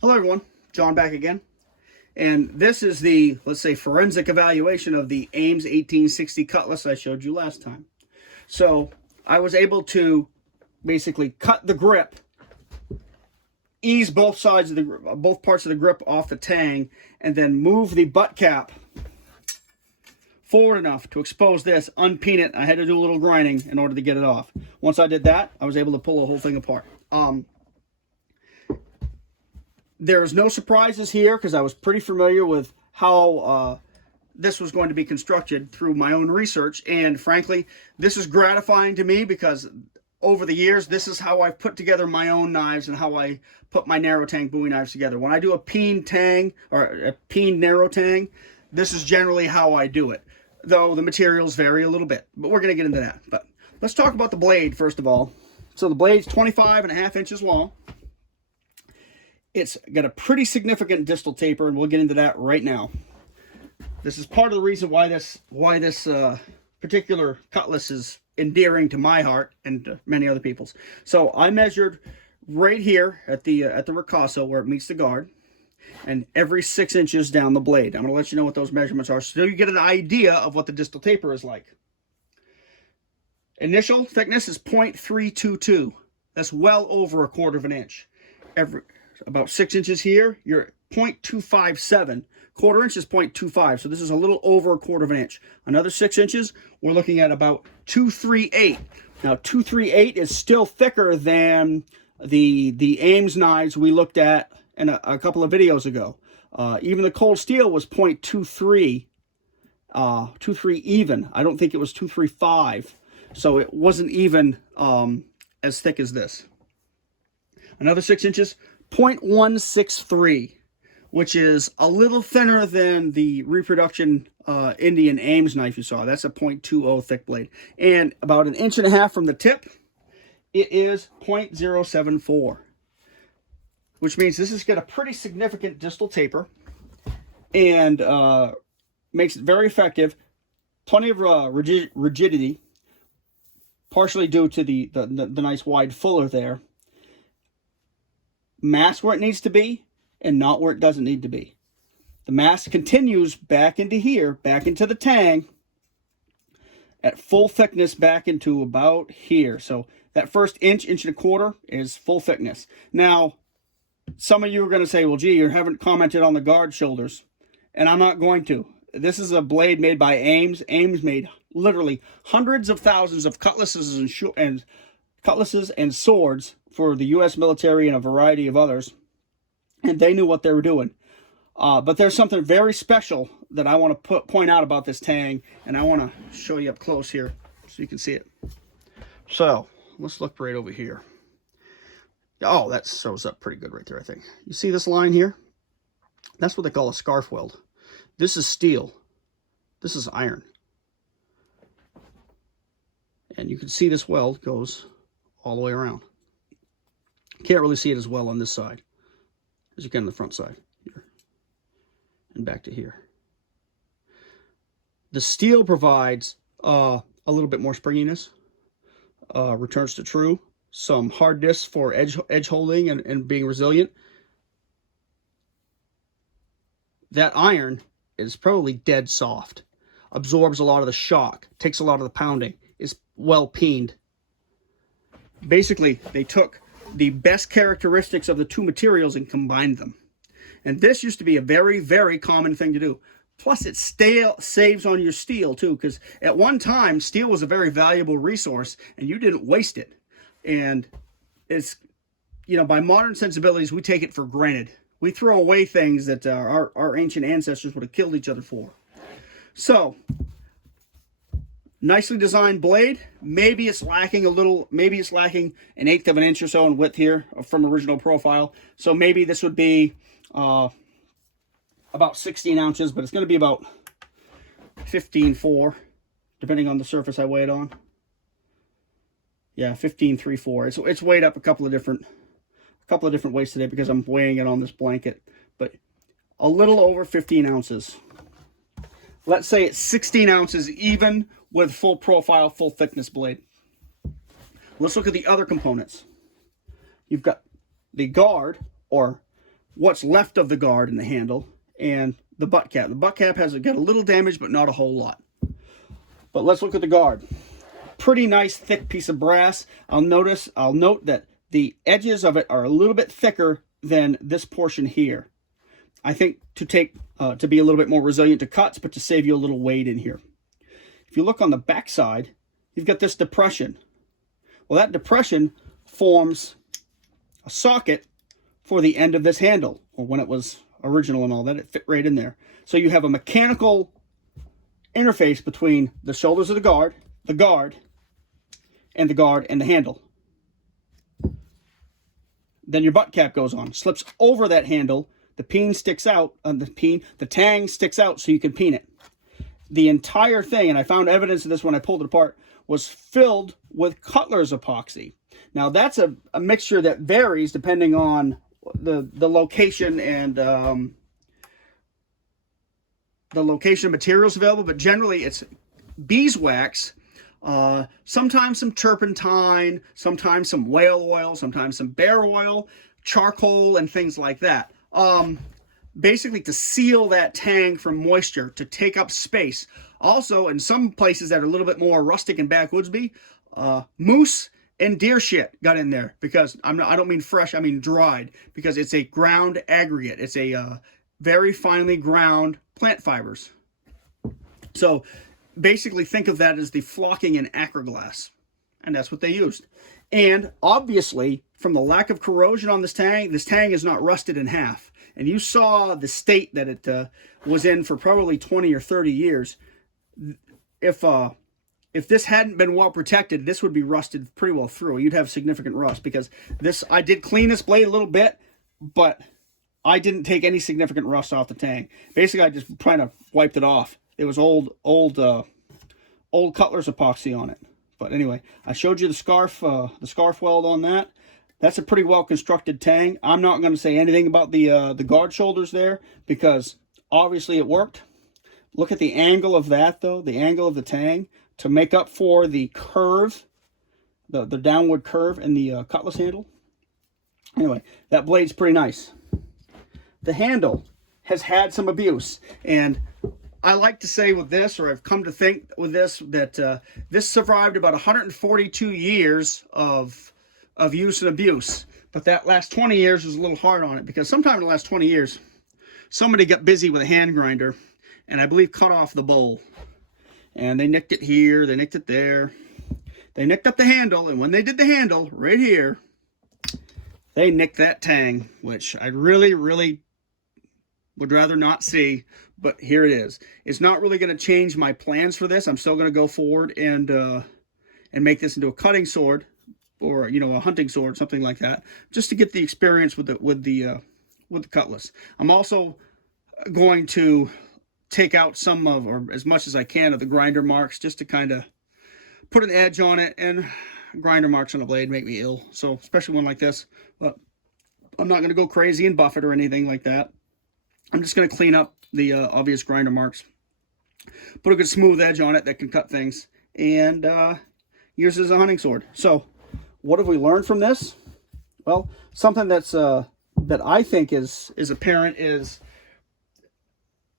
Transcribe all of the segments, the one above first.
Hello everyone, John back again. And this is the, let's say, forensic evaluation of the Ames 1860 cutlass I showed you last time. So I was able to basically cut the grip, ease both sides of the both parts of the grip off the tang, and then move the butt cap forward enough to expose this, unpeen it. I had to do a little grinding in order to get it off. Once I did that, I was able to pull the whole thing apart. There's no surprises here because I was pretty familiar with how this was going to be constructed through my own research. And frankly, this is gratifying to me because over the years, this is how I've put together my own knives and how I put my narrow tang Bowie knives together. When I do a peen tang or a peen narrow tang, this is generally how I do it, though the materials vary a little bit. But we're going to get into that. But let's talk about the blade first of all. So the blade's 25.5 inches long. It's got a pretty significant distal taper, and we'll get into that right now. This is part of the reason why this particular cutlass is endearing to my heart and to many other people's. So I measured right here at the ricasso where it meets the guard, and every 6 inches down the blade. I'm going to let you know what those measurements are so you get an idea of what the distal taper is like. Initial thickness is 0.322. That's well over 1/4 of an inch. About 6 inches here, you're at 0.257. 1/4 inch is 0.25, so this is a little over 1/4 of an inch. Another 6 inches, we're looking at about 238. Now, 238 is still thicker than the Ames knives we looked at in a couple of videos ago. Even the cold steel was 0.23, 23 even. I don't think it was 235, so it wasn't even as thick as this. Another 6 inches, 0.163, which is a little thinner than the reproduction Indian Ames knife you saw. That's a 0.20 thick blade. And about 1.5 inches from the tip, it is 0.074, which means this has got a pretty significant distal taper and makes it very effective. Plenty of rigidity, partially due to the nice wide fuller there. Mass where it needs to be and not where it doesn't need to be. The mass continues back into here, back into the tang at full thickness back into about here. So that first inch and 1/4 is full thickness. Now, some of you are going to say, well, gee, you haven't commented on the guard shoulders, and I'm not going to. This is a blade made by Ames. Ames made literally hundreds of thousands of cutlasses and swords for the U.S. military and a variety of others, and they knew what they were doing. But there's something very special that I want to point out about this tang, and I want to show you up close here so you can see it. So let's look right over here. Oh, that shows up pretty good right there, I think. You see this line here? That's what they call a scarf weld. This is steel. This is iron. And you can see this weld goes all the way around. Can't really see it as well on this side as you can on the front side here and back to here. The steel provides a little bit more springiness, returns to true, some hardness for edge holding and being resilient. That iron is probably dead soft, absorbs a lot of the shock, takes a lot of the pounding, is well peened. Basically, they took the best characteristics of the two materials and combined them. And this used to be a very, very common thing to do. Plus, it saves on your steel, too, because at one time, steel was a very valuable resource, and you didn't waste it. And it's, you know, by modern sensibilities, we take it for granted. We throw away things that our ancient ancestors would have killed each other for. So, nicely designed blade. Maybe it's lacking a little, maybe it's lacking 1/8 of an inch or so in width here from original profile. So maybe this would be about 16 ounces, but it's going to be about 15.4, depending on the surface I weigh it on. Yeah, 15.34. It's weighed up a couple of different weights today because I'm weighing it on this blanket, but a little over 15 ounces. Let's say it's 16 ounces even with full profile, full thickness blade. Let's look at the other components. You've got the guard, or what's left of the guard and the handle, and the butt cap. The butt cap has got a little damage, but not a whole lot. But let's look at the guard. Pretty nice thick piece of brass. I'll note that the edges of it are a little bit thicker than this portion here. I think to be a little bit more resilient to cuts, but to save you a little weight in here. If you look on the back side, you've got this depression. Well, that depression forms a socket for the end of this handle, or when it was original and all that, it fit right in there. So you have a mechanical interface between the shoulders of the guard, and the handle. Then your butt cap goes on, slips over that handle. The peen sticks out, the tang sticks out so you can peen it. The entire thing, and I found evidence of this when I pulled it apart, was filled with cutlass epoxy. Now that's a mixture that varies depending on the location and the location of materials available, but generally it's beeswax, sometimes some turpentine, sometimes some whale oil, sometimes some bear oil, charcoal, and things like that. Basically to seal that tang from moisture, to take up space. Also, in some places that are a little bit more rustic and backwoodsy, moose and deer shit got in there, because I don't mean fresh, I mean dried, because it's a ground aggregate. It's a very finely ground plant fibers. So basically think of that as the flocking in acroglass, and that's what they used. And obviously, from the lack of corrosion on this tang is not rusted in half. And you saw the state that it was in for probably 20 or 30 years. If this hadn't been well protected, this would be rusted pretty well through. You'd have significant rust, because I did clean this blade a little bit, but I didn't take any significant rust off the tang. Basically, I just kind of wiped it off. It was old cutlass epoxy on it. But anyway, I showed you the scarf weld on that. That's a pretty well constructed tang. I'm not going to say anything about the guard shoulders there, because obviously it worked. Look at the angle of that though, the angle of the tang, to make up for the curve, the downward curve in the cutlass handle. Anyway, that blade's pretty nice. The handle has had some abuse, and I like to say with this, or I've come to think with this, that this survived about 142 years of use and abuse. But that last 20 years was a little hard on it, because sometime in the last 20 years, somebody got busy with a hand grinder, and I believe cut off the bowl. And they nicked it here, they nicked it there. They nicked up the handle, and when they did the handle, right here, they nicked that tang, which I really, really would rather not see, but here it is. It's not really going to change my plans for this. I'm still going to go forward and make this into a cutting sword, or a hunting sword, something like that, just to get the experience with the cutlass. I'm also going to take out some of, or as much as I can, of the grinder marks, just to kind of put an edge on it. And grinder marks on a blade make me ill, so especially one like this. But I'm not going to go crazy and buff it or anything like that. I'm just going to clean up the obvious grinder marks, put a good smooth edge on it that can cut things, and use it as a hunting sword. So what have we learned from this? Well, something that's that I think is apparent is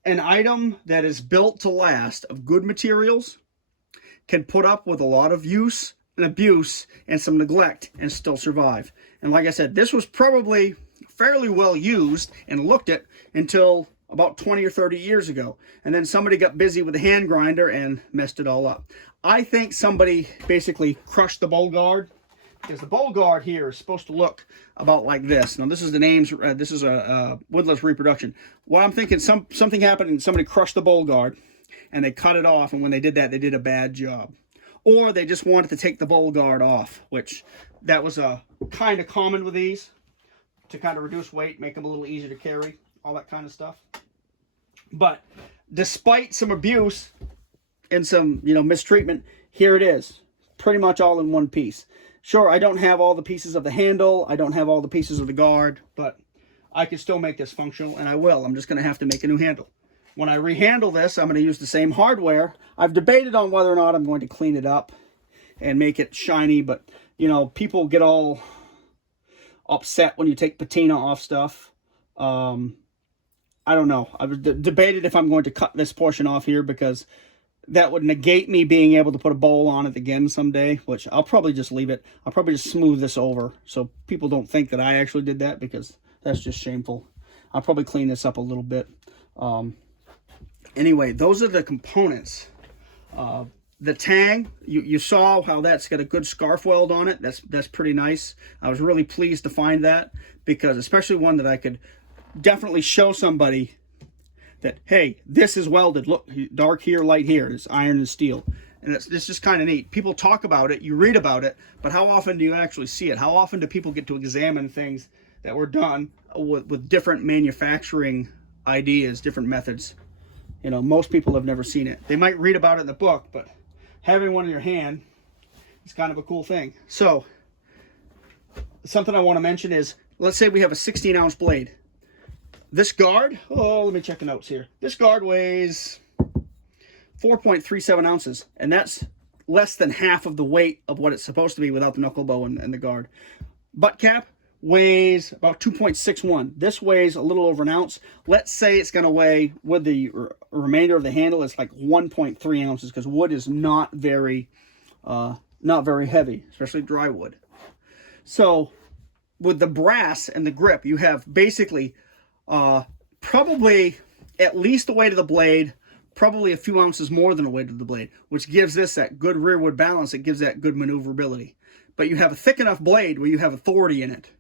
an item that is built to last, of good materials, can put up with a lot of use and abuse and some neglect and still survive. And like I said, this was probably fairly well used and looked at until about 20 or 30 years ago. And then somebody got busy with a hand grinder and messed it all up. I think somebody basically crushed the bowl guard, because the bowl guard here is supposed to look about like this. Now this is the Ames, this is a woodless reproduction. What I'm thinking, something happened and somebody crushed the bowl guard and they cut it off, and when they did that, they did a bad job. Or they just wanted to take the bowl guard off, which that was kind of common with these, to kind of reduce weight, make them a little easier to carry, all that kind of stuff. But despite some abuse and some, mistreatment, here it is, pretty much all in one piece. Sure, I don't have all the pieces of the handle, I don't have all the pieces of the guard, but I can still make this functional, and I will. I'm just going to have to make a new handle. When I rehandle this, I'm going to use the same hardware. I've debated on whether or not I'm going to clean it up and make it shiny, but, people get all upset when you take patina off stuff. I don't know. I was debated if I'm going to cut this portion off here because that would negate me being able to put a bowl on it again someday, which I'll probably just leave it. I'll probably just smooth this over so people don't think that I actually did that, because that's just shameful. I'll probably clean this up a little bit. Anyway, those are the components. The tang, you saw how that's got a good scarf weld on it. That's pretty nice. I was really pleased to find that, because especially one that I could definitely show somebody that, hey, this is welded. Look, dark here, light here. It's iron and steel. And it's just kind of neat. People talk about it, you read about it, but how often do you actually see it? How often do people get to examine things that were done with different manufacturing ideas, different methods? You know, most people have never seen it. They might read about it in the book, but having one in your hand is kind of a cool thing. So, something I want to mention is, let's say we have a 16-ounce blade. This guard, oh, let me check the notes here. This guard weighs 4.37 ounces, and that's less than half of the weight of what it's supposed to be without the knuckle bow and the guard. Butt cap weighs about 2.61. This weighs a little over an ounce. Let's say it's going to weigh, with the remainder of the handle, it's like 1.3 ounces, because wood is not very heavy, especially dry wood. So with the brass and the grip, you have basically probably at least the weight of the blade, probably a few ounces more than the weight of the blade, which gives this that good rearward balance. It gives that good maneuverability. But you have a thick enough blade where you have authority in it.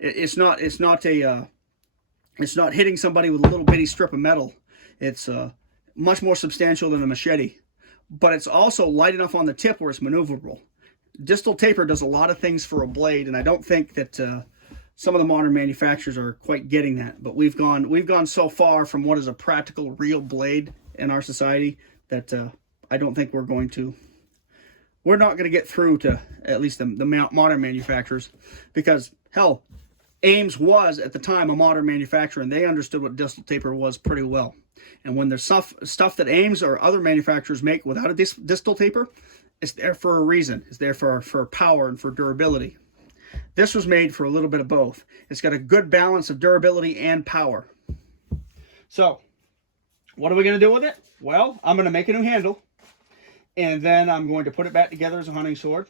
It's not hitting somebody with a little bitty strip of metal. It's much more substantial than a machete, but it's also light enough on the tip where it's maneuverable. Distal taper does a lot of things for a blade, and I don't think that some of the modern manufacturers are quite getting that. But we've gone so far from what is a practical, real blade in our society that I don't think we're not going to get through to at least the modern manufacturers, because hell, Ames was at the time a modern manufacturer, and they understood what distal taper was pretty well. And when there's stuff that Ames or other manufacturers make without a distal taper, it's there for a reason. It's there for power and for durability. This was made for a little bit of both. It's got a good balance of durability and power. So, what are we going to do with it? Well, I'm going to make a new handle, and then I'm going to put it back together as a hunting sword,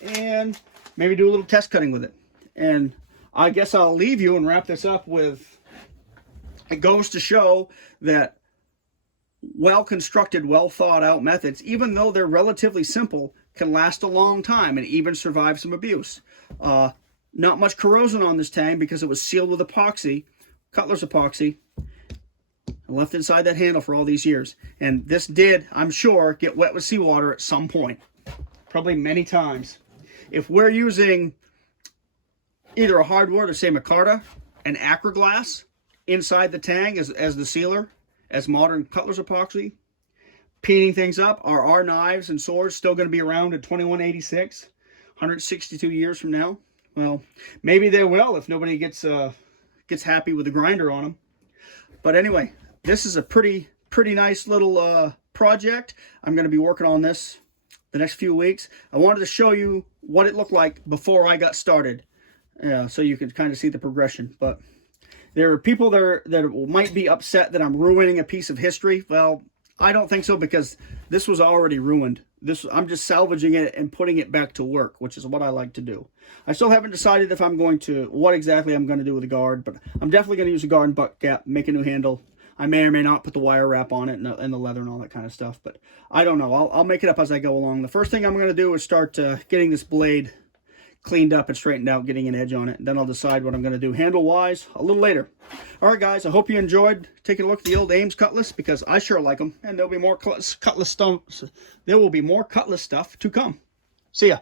and maybe do a little test cutting with it. And I guess I'll leave you and wrap this up with, it goes to show that well-constructed, well-thought-out methods, even though they're relatively simple, can last a long time and even survive some abuse. Not much corrosion on this tang because it was sealed with epoxy, cutlass epoxy, and left inside that handle for all these years. And this did, I'm sure, get wet with seawater at some point, probably many times. If we're using either a hardwood or, say, micarta, an acroglass inside the tang as the sealer, as modern cutlass epoxy, peening things up, are our knives and swords still going to be around at 2186, 162 years from now? Well, maybe they will if nobody gets happy with the grinder on them. But anyway, this is a pretty nice little project. I'm going to be working on this the next few weeks. I wanted to show you what it looked like before I got started, so you could kind of see the progression. But there are people that might be upset that I'm ruining a piece of history. Well, I don't think so, because this was already ruined. I'm just salvaging it and putting it back to work, which is what I like to do. I still haven't decided if what exactly I'm going to do with the guard, but I'm definitely going to use a guard and butt cap, make a new handle. I may or may not put the wire wrap on it and the leather and all that kind of stuff, but I don't know. I'll make it up as I go along. The first thing I'm going to do is start getting this blade cleaned up and straightened out, getting an edge on it. And then I'll decide what I'm going to do handle-wise a little later. All right, guys, I hope you enjoyed taking a look at the old Ames cutlass, because I sure like them. And there'll be more cutlass stuff. There will be more cutlass stuff to come. See ya.